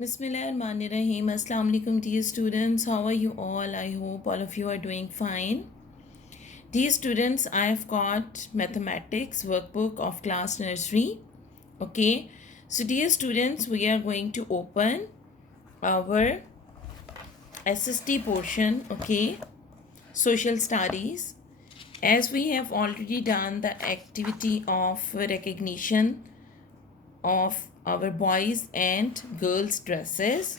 Bismillahirrahmanirrahim. Assalamu alaikum, dear students. How are you all? I hope all of you are doing fine. Dear students, I have got mathematics workbook of class nursery. Okay. So, dear students, we are going to open our SST portion. Okay. Social studies. As we have already done the activity of recognition of our boys and girls dresses.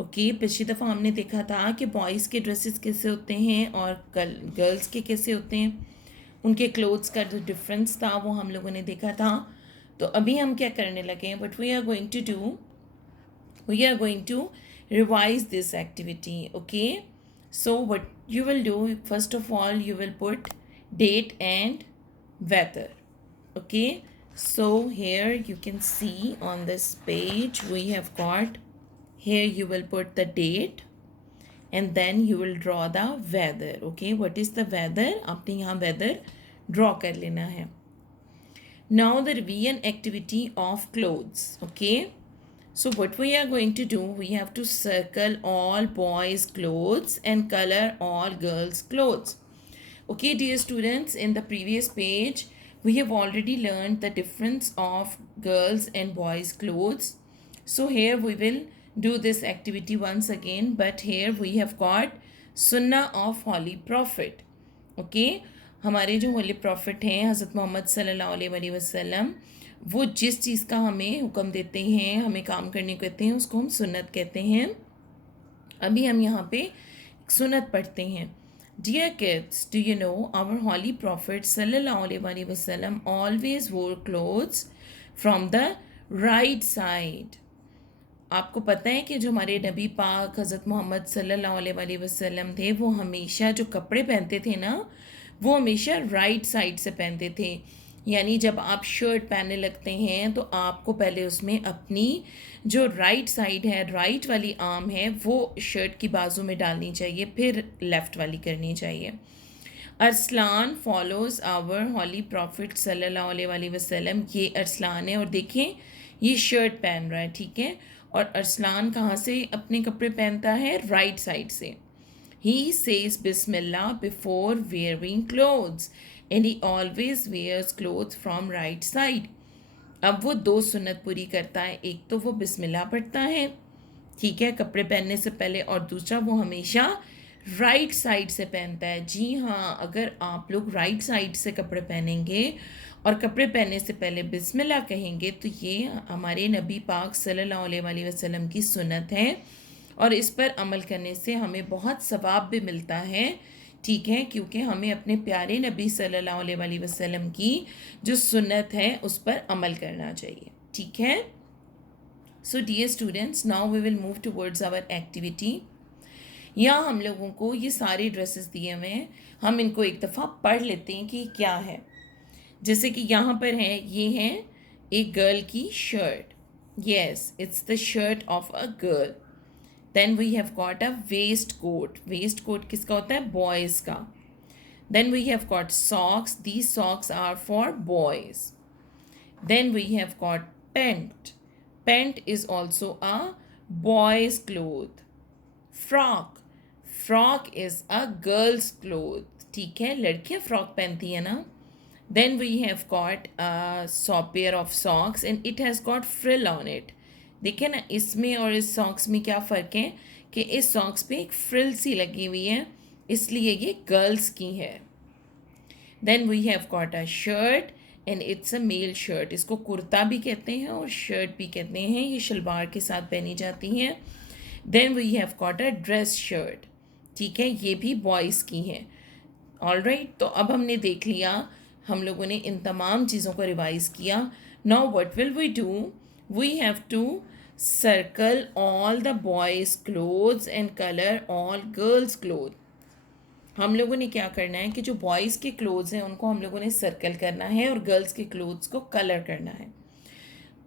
Okay पिछली दफ़ा हमने देखा था कि boys के dresses कैसे होते हैं और गर्ल्स के कैसे होते हैं, उनके क्लोथ्स का जो डिफरेंस था वो हम लोगों ने देखा था. तो अभी हम क्या करने लगे हैं, but we are going to revise this activity. Okay, so what you will do, first of all you will put date and weather. Okay, so here you can see on this page we have got, here you will put the date and then you will draw the weather. Okay, what is the weather, आपने यहाँ weather draw कर लेना है. Now the revision activity of clothes. Okay, so what we are going to do, we have to circle all boys clothes and color all girls clothes. Okay, dear students, in the previous page we have already learned the difference of girls and boys clothes. So here we will do this activity once again, but here we have got sunnah of holy prophet. Okay, हमारे जो holy prophet हैं हज़रत मोहम्मद सल्लल्लाहु अलैहि वसल्लम, वो जिस चीज़ का हमें हुक्म देते हैं, हमें काम करने को कहते हैं, उसको हम सुन्नत कहते हैं. अभी हम यहाँ पे सुन्नत पढ़ते हैं. Dear kids, do you know our holy prophet sallallahu alaihi wasallam always wore clothes from the right side. आपको पता है कि जो हमारे नबी पाक हज़रत मोहम्मद सल्लल्लाहु अलैहि वसल्लम थे, वो हमेशा जो कपड़े पहनते थे ना, वो हमेशा राइट साइड से पहनते थे. यानी जब आप शर्ट पहनने लगते हैं तो आपको पहले उसमें अपनी जो राइट साइड है, राइट वाली आर्म है, वो शर्ट की बाजू में डालनी चाहिए, फिर लेफ़्ट वाली करनी चाहिए. Arsalan follows our holy prophet सल्लल्लाहु अलैहि वसल्लम. ये अरसलान है और देखें ये शर्ट पहन रहा है, ठीक है. और अरसलान कहाँ से अपने कपड़े पहनता है, राइट साइड से. He says Bismillah before wearing clothes and he always wears clothes from right side. अब वो दो सुन्नत पूरी करता है, एक तो वो बिस्मिल्लाह पढ़ता है, ठीक है, कपड़े पहनने से पहले, और दूसरा वो हमेशा राइट साइड से पहनता है. जी हाँ, अगर आप लोग राइट साइड से कपड़े पहनेंगे और कपड़े पहनने से पहले बिस्मिल्लाह कहेंगे तो ये हमारे नबी पाक सल्लल्लाहु अलैहि वसल्लम की सुन्नत है और इस पर अमल करने से हमें बहुत सवाब भी मिलता है, ठीक है, क्योंकि हमें अपने प्यारे नबी सल्लल्लाहु अलैहि वसल्लम की जो सुन्नत है उस पर अमल करना चाहिए, ठीक है. So dear students, now we will move towards our activity. यहाँ हम लोगों को ये सारे ड्रेसेस दिए हुए हैं, हम इनको एक दफ़ा पढ़ लेते हैं कि क्या है. जैसे कि यहाँ पर है, ये है एक गर्ल की shirt. Yes, it's the shirt of a girl. Then we have got a waistcoat. Waistcoat किसका होता है, बॉयज़ का. Then we have got socks. These socks are for boys. Then we have got pant. Pant is also a boy's cloth. Frock. Frock is a girl's cloth. ठीक है, लड़कियाँ frock पहनती है ना. Then we have got a pair of socks and it has got frill on it. देखिए ना, इसमें और इस सॉक्स में क्या फ़र्क है कि इस सॉक्स पे एक फ्रिल सी लगी हुई है, इसलिए ये गर्ल्स की है. Then we have got a shirt and it's a male shirt. इसको कुर्ता भी कहते हैं और शर्ट भी कहते हैं, ये शलवार के साथ पहनी जाती हैं. Then we have got a dress shirt, ठीक है, ये भी बॉयज़ की हैं. ऑलराइट, तो अब हमने देख लिया, हम लोगों ने इन तमाम चीज़ों को रिवाइज़ किया. Now what will we do, we have to circle all the boys clothes and color all girls clothes. हम लोगों ने क्या करना है कि जो बॉयज़ के क्लोथ्स हैं उनको हम लोगों ने सर्कल करना है और गर्ल्स के क्लोथ्स को कलर करना है.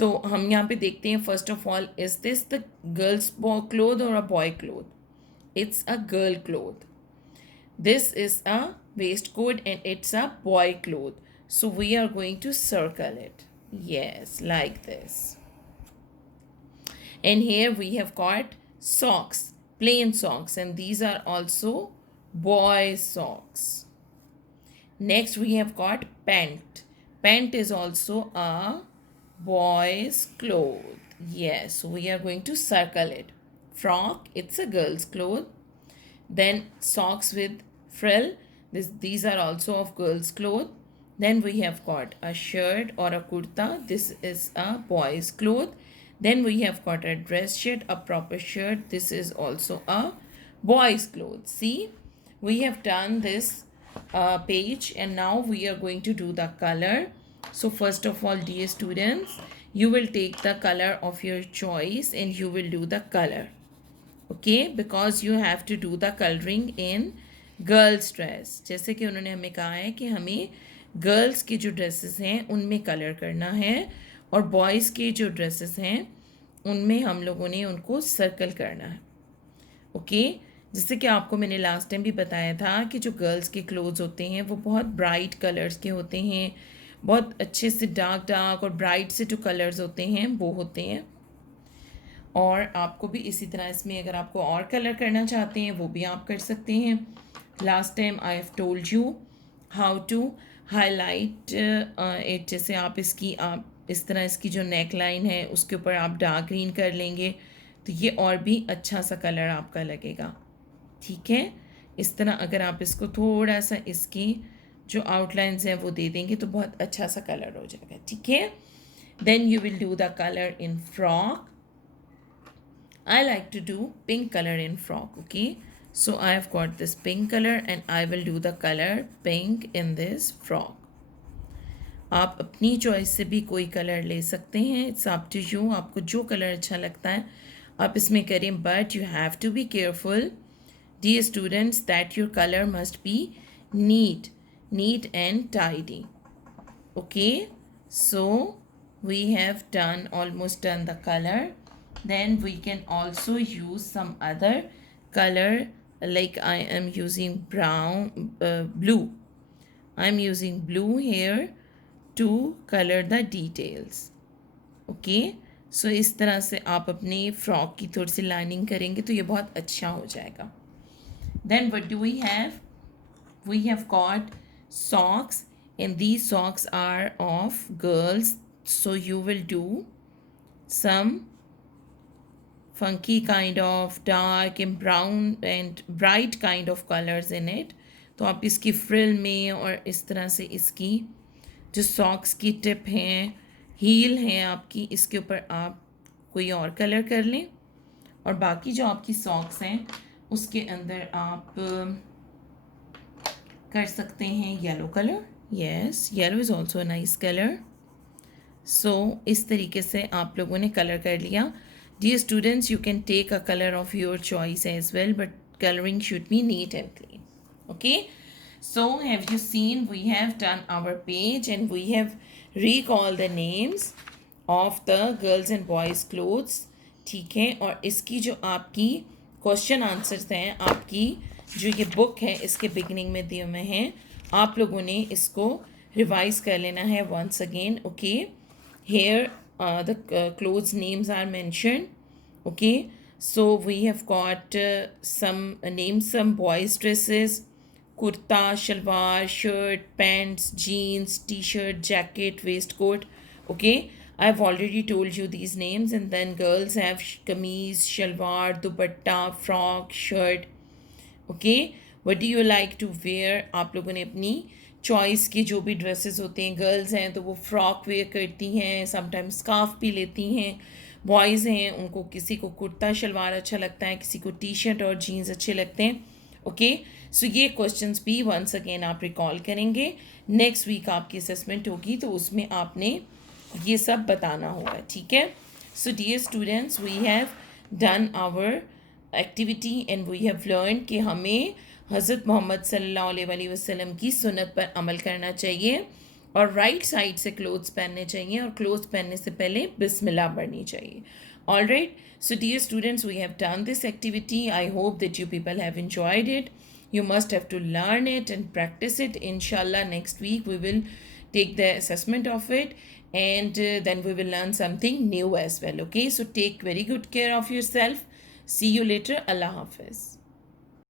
तो हम यहाँ पे देखते हैं, first of all, is this the girls cloth और a boy cloth? It's a girl cloth. This is a waistcoat and it's a boy cloth. So we are going to circle it. Yes, like this. And here we have got socks, plain socks, and these are also boys socks. Next we have got pant. Pant is also a boy's cloth. Yes, so we are going to circle it. Frock, it's a girl's cloth. Then socks with frill, these are also of girls cloth. Then we have got a shirt or a kurta, this is a boy's cloth. Then we have got a dress shirt, a proper shirt, this is also a boy's cloth. See, we have done this page, and now we are going to do the color. So first of all, dear students, you will take the color of your choice and you will do the color. Okay, because you have to do the coloring in girls dress. जैसे कि उन्होंने हमें कहा है कि हमें girls के जो ड्रेसेस हैं उनमें कलर करना है, और बॉयज़ के जो ड्रेसेस हैं उनमें हम लोगों ने उनको सर्कल करना है. ओके, जैसे कि आपको मैंने लास्ट टाइम भी बताया था कि जो गर्ल्स के क्लोथ्स होते हैं वो बहुत ब्राइट कलर्स के होते हैं, बहुत अच्छे से डार्क डार्क और ब्राइट से जो कलर्स होते हैं वो होते हैं. और आपको भी इसी तरह इसमें अगर आपको और कलर करना चाहते हैं वो भी आप कर सकते हैं. Last time I have told you how to highlight it. जैसे आप इस तरह इसकी जो नेक लाइन है उसके ऊपर आप डार्क ग्रीन कर लेंगे तो ये और भी अच्छा सा कलर आपका लगेगा. ठीक है, इस तरह अगर आप इसको थोड़ा सा इसकी जो आउटलाइंस हैं वो दे देंगे तो बहुत अच्छा सा कलर हो जाएगा. ठीक है, then you will do the colour in frock. I like to do pink color in frock. Okay, so I have got this pink color and I will do the color pink in this frock. आप अपनी choice से भी कोई colour ले सकते हैं. It's up to you, आपको जो कलर अच्छा लगता है आप इसमें करें, but you have to be careful dear students that your colour must be neat and tidy. Okay, so we have done almost done the color. Then we can also use some other color, like I am using blue. I am using blue here to color the details. Okay, so इस तरह से आप अपनी frock की थोड़ी सी lining करेंगे तो ये बहुत अच्छा हो जाएगा. Then what do we have? We have got socks, and these socks are of girls, so you will do some funky kind of dark and brown and bright kind of colors in it. तो आप इसकी frill में और इस तरह से इसकी जो सॉक्स की टिप हैं, हील हैं आपकी, इसके ऊपर आप कोई और कलर कर लें. और बाकी जो आपकी सॉक्स हैं उसके अंदर आप कर सकते हैं yellow colour. Yes, yellow is also a nice colour. So इस तरीके से आप लोगों ने कलर कर लिया. Dear students, you can take a color of your choice as well, but coloring should be neat and clean. Okay, so have you seen we have done our page and we have recalled the names of the girls and boys clothes. ठीक है, और इसकी जो आपकी question answers हैं, आपकी जो ये बुक है इसके बिगिनिंग में दिए हुए हैं, आप लोगों ने इसको रिवाइज कर लेना है once again. Okay, here the clothes names are mentioned. Okay, so we have got some boys dresses: kurta, shalwar, shirt, pants, jeans, t-shirt, jacket, waistcoat. Okay, I've already told you these names. And then girls have kameez, shalwar, dupatta, frock, shirt. Okay, what do you like to wear? आप लोगों ने अपनी choice की जो भी dresses होते हैं, girls हैं तो वो फ्रॉक वेयर करती हैं, समटाइम्स स्कार्फ भी लेती हैं. बॉयज़ हैं उनको किसी को कुर्ता शलवार अच्छा लगता है, किसी को टी शर्ट और जीन्स अच्छे लगते हैं. ओके, सो ये क्वेश्चंस भी वंस अगेन आप रिकॉल करेंगे. नेक्स्ट वीक आपकी असेसमेंट होगी तो उसमें आपने ये सब बताना होगा. ठीक है, so dear students, we have done our activity and we have learn कि हमें हज़रत मोहम्मद सल्लल्लाहु अलैहि वसल्लम की सुन्नत पर अमल करना चाहिए और राइट साइड से क्लोथ्स पहनने चाहिए और क्लोथ्स पहनने से पहले बिस्मिल्लाह पढ़नी चाहिए. All right, so dear students, we have done this activity. I hope that you people have enjoyed it. You must have to learn it and practice it. Inshallah, next week we will take the assessment of it. and then we will learn something new as well. Okay, so take very good care of yourself. See you later. Allah Hafiz.